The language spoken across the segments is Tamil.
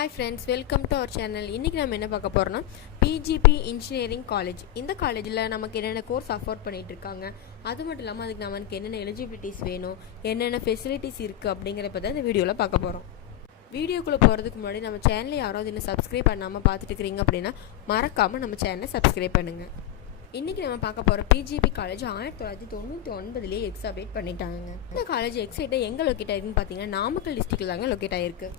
Hi friends, welcome to our channel. இன்றைக்கி நம்ம என்ன பார்க்க போகிறோம்னா பிஜிபி இன்ஜினியரிங் காலேஜ். இந்த காலேஜில் நமக்கு என்னென்ன கோர்ஸ் அஃபோர்ட் பண்ணிகிட்டு இருக்காங்க, அது மட்டும் இல்லாமல் அதுக்கு நமக்கு என்னென்ன எலிஜிபிலிட்டிஸ் வேணும், என்னென்ன ஃபெசிலிட்டிஸ் இருக்குது அப்படிங்கிறப்ப தான் இந்த வீடியோவில் பார்க்க போகிறோம். வீடியோக்குள்ளே போகிறதுக்கு முன்னாடி நம்ம சேனலை யாராவது இன்னும் சப்ஸ்கிரைப் பண்ணாமல் பார்த்துட்டு இருக்கிறீங்க அப்படின்னா மறக்காமல் நம்ம சேனலை சப்ஸ்கிரைப் பண்ணுங்கள். இன்றைக்கி நம்ம பார்க்க போகிற பிஜிபி காலேஜ் 1999 எக்ஸ் அப்டேட் பண்ணிட்டாங்க. இந்த காலேஜ் எக்ஸைட்டாக எங்கே லொக்கேட் ஆகிருக்குன்னு பார்த்தீங்கன்னா நாமக்கல் டிஸ்ட்ரிக்டில் தாங்க லொக்கேட் ஆகிருக்கு.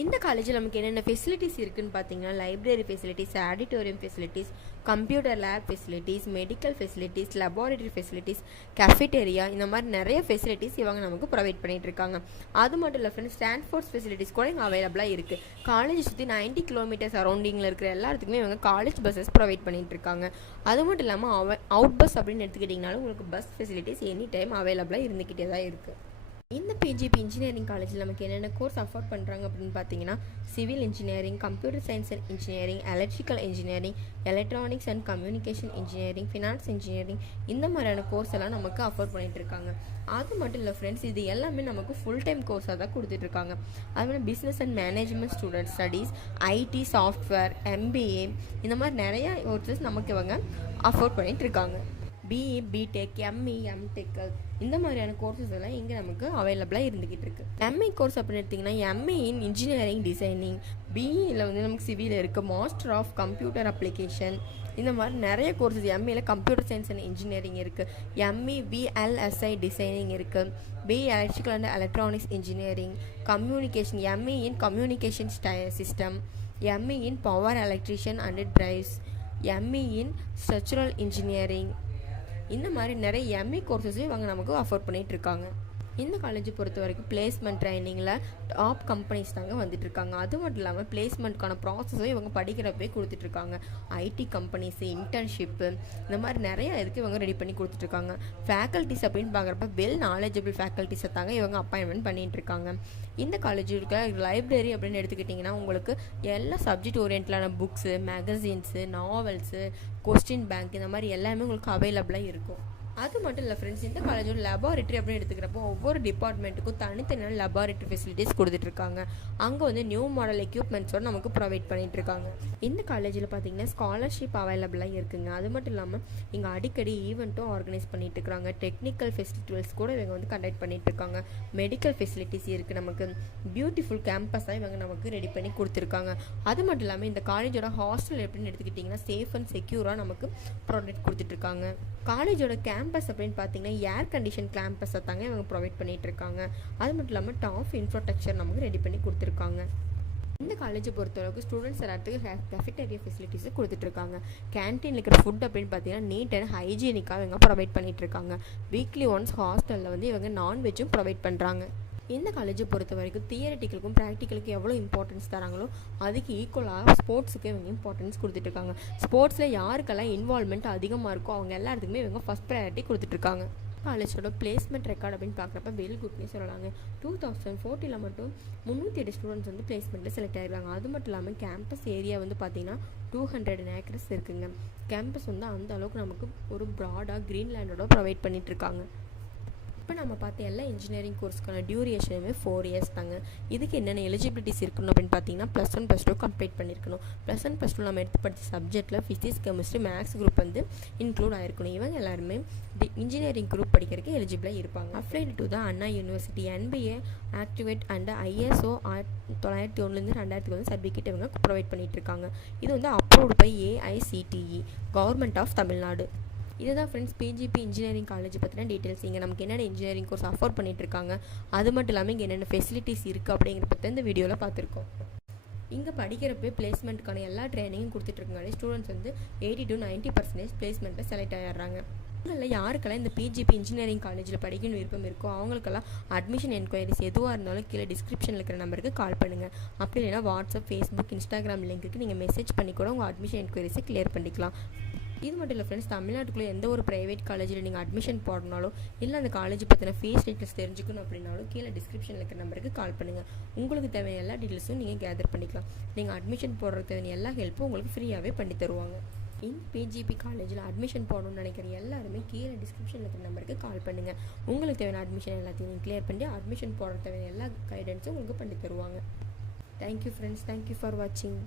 இந்த காலேஜில் நமக்கு என்னென்ன ஃபெசிலிட்டிஸ் இருக்குதுன்னு பார்த்தீங்கன்னா library facilities, auditorium facilities, computer lab facilities, medical facilities, laboratory facilities, cafeteria, இந்த மாதிரி நிறைய ஃபெசிலிட்டிஸ் இவங்க நமக்கு ப்ரொவைட் பண்ணிகிட்டு இருக்காங்க. அது மட்டும் இல்லை ஃப்ரெண்ட்ஸ், டிரான்ஸ்போர்ட் ஃபெசிலிட்டிஸ் கூட இங்கே அவைலபிளாக இருக்குது. காலேஜ் சுற்றி 90 கிலோமீட்டர் சரௌண்டிங்கில் இருக்கிற எல்லாத்துக்குமே இவங்க காலேஜ் பஸ்ஸஸ் ப்ரொவைட் பண்ணிகிட்டு இருக்காங்க. அது மட்டும் இல்லாமல் அவுட் பஸ் அப்படின்னு எடுத்துக்கிட்டிங்கனாலும் உங்களுக்கு பஸ் ஃபெசிலிட்டிஸ் எனி டைம் அவைலபிளாக இருந்துக்கிட்டே தான் இருக்குது. இந்த பிஜிபி இன்ஜினியரிங் காலேஜில் நமக்கு என்னென்ன கோர்ஸ் அஃபோர்ட் பண்ணுறாங்க அப்படின்னு பார்த்தீங்கன்னா civil engineering, computer science and engineering, electrical engineering, electronics and communication engineering, finance engineering, இந்த மாதிரியான கோர்ஸ் எல்லாம் நமக்கு அஃபோர்ட் பண்ணிட்டு இருக்காங்க. அது மட்டும் இல்லை ஃப்ரெண்ட்ஸ், இது எல்லாமே நமக்கு ஃபுல் டைம் கோர்ஸாக தான் கொடுத்துட்ருக்காங்க. அதுமாதிரி business and management student studies, IT, software, MBA, இந்த மாதிரி நிறையா கோர்சஸ் நமக்கு இவங்க அஃபோர்ட் பண்ணிட்டு இருக்காங்க. பிஇ, பிடெக், எம்இ, எம்டெக், இந்த மாதிரியான கோர்சஸ் எல்லாம் இங்கே நமக்கு அவைலபிளாக இருந்துக்கிட்டு இருக்கு. எம்இ கோர்ஸ் அப்படின்னு எடுத்திங்கன்னா எம்இ இன் இன்ஜினியரிங் டிசைனிங், பிஇயில் வந்து நமக்கு சிவில் இருக்குது, மாஸ்டர் ஆஃப் கம்ப்யூட்டர் அப்ளிகேஷன், இந்த மாதிரி நிறைய கோர்சஸ். எம்இயில் கம்ப்யூட்டர் சயின்ஸ் அண்ட் இன்ஜினியரிங் இருக்குது, எம்இ விஎல்எஸ்ஐ டிசைனிங் இருக்குது, BE electrical and electronics engineering, communication, ME in communication system, ME in power electrician and drives, ME in structural engineering, இந்த மாதிரி நிறைய எம்இ கோர்சஸும் இவங்க நமக்கு அஃபோர்ட் பண்ணிகிட்டு இருக்காங்க. இந்த காலேஜை பொறுத்த வரைக்கும் பிளேஸ்மெண்ட் ட்ரைனிங்கில் டாப் கம்பெனிஸ் தாங்க வந்துட்டு இருக்காங்க. அது மட்டும் இல்லாமல் பிளேஸ்மெண்ட்கான ப்ராசஸும் இவங்க படிக்கிறப்பே கொடுத்துட்ருக்காங்க. ஐடி கம்பெனிஸு, இன்டர்ன்ஷிப்பு, இந்த மாதிரி நிறைய இதுக்கு இவங்க ரெடி பண்ணி கொடுத்துட்ருக்காங்க. ஃபேக்கல்ட்டிஸ் அப்படின்னு பார்க்குறப்ப வெல் நாலேஜபிள் ஃபேக்கல்ட்டிஸை தாங்க இவங்க அப்பாயின்மெண்ட் பண்ணிகிட்டு இருக்காங்க. இந்த காலேஜ் இருக்க லைப்ரரி அப்படின்னு எடுத்துக்கிட்டிங்கன்னா உங்களுக்கு எல்லா சப்ஜெக்ட் ஓரியன்டலான books, magazines, novels, question bank, இந்த மாதிரி எல்லாமே உங்களுக்கு அவைலபிளாக இருக்கும். அது மட்டும் இல்லை ஃப்ரெண்ட்ஸ், இந்த காலேஜோட லெபார்ட்டரி அப்படின்னு எடுத்துக்கிறப்போ ஒவ்வொரு டிபார்ட்மெண்ட்டுக்கும் தனித்தனியான லெபார்ட்டரி ஃபெசிலிட்டிஸ் கொடுத்துட்ருக்காங்க. அங்கே வந்து நியூ மாடல் எக்யூப்மெண்ட்ஸோடு நமக்கு ப்ரொவைட் பண்ணிகிட்டு இருக்காங்க. இந்த காலேஜில் பார்த்தீங்கன்னா ஸ்காலர்ஷிப் அவைலபிளாக இருக்குங்க. அது மட்டும் இல்லாமல் இங்கே அடிக்கடி ஈவெண்ட்டும் ஆர்கனைஸ் பண்ணிகிட்டு இருக்காங்க. டெக்னிக்கல் ஃபெஸ்டிவல்ஸ் கூட இவங்க வந்து கண்டக்ட் பண்ணிகிட்டு இருக்காங்க. மெடிக்கல் ஃபெசிலிட்டிஸ் இருக்குது. நமக்கு பியூட்டிஃபுல் கேம்பஸாக இவங்க நமக்கு ரெடி பண்ணி கொடுத்துருக்காங்க. அது மட்டும் இல்லாமல் இந்த காலேஜோட ஹாஸ்டல் எப்படின்னு எடுத்துக்கிட்டிங்கன்னா சேஃப் அண்ட் செக்யூராக நமக்கு ப்ராடக்ட் கொடுத்துட்ருக்காங்க. காலேஜோட கேம்பஸ் அப்படின்னு பார்த்தீங்கன்னா ஏர் கண்டிஷன் கேம்பஸை தாங்க இவங்க ப்ரொவைட் பண்ணிகிட்டு இருக்காங்க. அது மட்டும் இல்லாமல் டாப் இன்ஃப்ராஸ்ட்ரக்சர் நமக்கு ரெடி பண்ணி கொடுத்துருக்காங்க. இந்த காலேஜை பொறுத்தளவுக்கு ஸ்டூடெண்ட்ஸ் எல்லாத்துக்கு கேஃபிடேரியா ஃபெசிலிட்டிஸும் கொடுத்துட்ருக்காங்க. கேன்டீனில் இருக்கிற ஃபுட் அப்படின்னு பார்த்தீங்கன்னா நீட் அண்ட் ஹைஜீனிக்காக இவங்க ப்ரொவைட் பண்ணிகிட்ருக்காங்க. வீக்லி ஒன்ஸ் ஹாஸ்டலில் வந்து இவங்க நான்வெஜ்ஜும் ப்ரொவைட் பண்ணுறாங்க. இந்த காலேஜை பொறுத்த வரைக்கும் தியரட்டிக்கலுக்கும் ப்ராக்டிக்கலுக்கும் எவ்வளோ இம்பார்ட்டன்ஸ் தராங்களோ அதுக்கு ஈக்குவலாக ஸ்போர்ட்ஸுக்கு இவங்க இம்பார்ட்டன்ஸ் கொடுத்துட்ருக்காங்க. ஸ்போர்ட்ஸில் யாருக்கெல்லாம் இன்வால்மெண்ட் அதிகமாக இருக்கோ அவங்க எல்லாத்துக்குமே இவங்க ஃபஸ்ட் ப்ரையாரிட்டி கொடுத்துட்ருக்காங்க. காலேஜோட பிளேஸ்மெண்ட் ரெக்கார்ட் அப்படின்னு பார்க்குறப்ப வெல் குட்னே சொல்லலாங்க. 2014 மட்டும் 308 ஸ்டூடெண்ட்ஸ் வந்து பிளேஸ்மெண்ட்டில் செலக்ட் ஆகிருக்காங்க. அது மட்டும் இல்லாமல் கேம்பஸ் ஏரியா வந்து பார்த்திங்கன்னா 200 ஏக்கர்ஸ் இருக்குங்க. கேம்பஸ் வந்து அந்த அளவுக்கு நமக்கு ஒரு ப்ராடாக க்ரீன்லேண்டோட ப்ரொவைட் பண்ணிகிட்ருக்காங்க. இப்போ நம்ம பார்த்த எல்லா இன்ஜினியரிங் கோர்ஸ்க்கான டியூரேஷனுமே 4 இயர்ஸ் தாங்க. இதுக்கு என்னென்ன எலிஜிபிலிட்டிஸ் இருக்கணும் அப்படின்னு பார்த்தீங்கன்னா +1 +2 கம்ப்ளீட் பண்ணியிருக்கணும். +1 +2 நம்ம எடுத்து படித்த சப்ஜெக்ட்டில் ஃபிசிக்ஸ், கெமிஸ்ட்ரி, மேக்ஸ் குரூப் வந்து இன்க்ளூட் ஆகிருக்கணும். இவங்க எல்லாருமே இன்ஜினியரிங் குரூப் படிக்கிறதுக்கு எலிஜிபிளாக இருப்பாங்க. Applied to the Anna university NBA activate and ISO 1901 2001 certificate இவங்க ப்ரொவைட் பண்ணிகிட்டு இருக்காங்க. இது வந்து approved by AICTE, government of Tamil Nadu. இதுதான் ஃப்ரெண்ட்ஸ் பிஜிபி இன்ஜினியரிங் காலேஜ் பற்றின டீட்டெயில்ஸ். இங்கே நமக்கு என்னென்ன இன்ஜினியரிங் கோர்ஸ் அஃபோர்ட் பண்ணிகிட்டு இருக்காங்க, அது மட்டும் இல்லாமல் இங்கே என்னென்ன ஃபெசிலிட்டிஸ் இருக்குது அப்படிங்கிற பற்றி இந்த வீடியோவில் பார்த்துருக்கோம். இங்கே படிக்கிறப்ப பிளேஸ்மெண்ட்டுக்கான எல்லா ட்ரைனிங்கும் கொடுத்துட்ருக்காங்க. ஸ்டூடெண்ட்ஸ் வந்து 80 to 90% பிளேஸ்மெண்ட்டில் செலக்ட் ஆகிடுறாங்க. இதில் யாருக்கெல்லாம் இந்த பிஜிபி இன்ஜினியரிங் காலேஜில் படிக்கணும் விருப்பம் இருக்கோ அவங்களுக்கெல்லாம் அட்மிஷன் என்கொயரிஸ் எதுவாக இருந்தாலும் கீழே டிஸ்கிரிப்ஷனில் இருக்கிற நம்பருக்கு கால் பண்ணுங்கள். அப்படி இல்லைனா வாட்ஸ்அப், ஃபேஸ்புக், இன்ஸ்டாகிராம் லிங்க்குக்கு நீங்கள் மெசேஜ் பண்ணி கூட உங்கள் அட்மிஷன் என்கொயரிஸை கிளியர் பண்ணிக்கலாம். இது மட்டும் இல்லை ஃப்ரெண்ட்ஸ், தமிழ்நாட்டுக்குள்ளே எந்த ஒரு ப்ரைவேட் காலேஜில் நீங்கள் அட்மிஷன் போடனாலும் இல்லை அந்த காலேஜ் பற்றின ஃபீஸ் டீட்டெயில்ஸ் தெரிஞ்சுக்கணும் அப்படின்னாலும் கீழே டிஸ்கிரிப்ஷனில் இருக்கிற நம்பருக்கு கால் பண்ணுங்கள். உங்களுக்கு தேவையான எல்லா டீட்டெயில்ஸும் நீங்கள் கேதர் பண்ணிக்கலாம். நீங்கள் அட்மிஷன் போடுறதுக்கு தேவையான எல்லா ஹெல்ப்பும் உங்களுக்கு ஃப்ரீயாகவே பண்ணி தருவாங்க. இந்த பிஜிபி காலேஜில் அட்மிஷன் போடணும்னு நினைக்கிற எல்லாருமே கீழே டிஸ்கிரிப்ஷனில் இருக்கிற நம்பருக்கு கால் பண்ணுங்கள். உங்களுக்கு தேவையான அட்மிஷன் எல்லாத்தையும் நீங்கள் கிளியர் பண்ணி அட்மிஷன் போடுற தேவையான எல்லா கைடன்ஸும் உங்களுக்கு பண்ணி தருவாங்க. தேங்க்யூ ஃப்ரெண்ட்ஸ், தேங்க்யூ ஃபார் வாட்சிங்.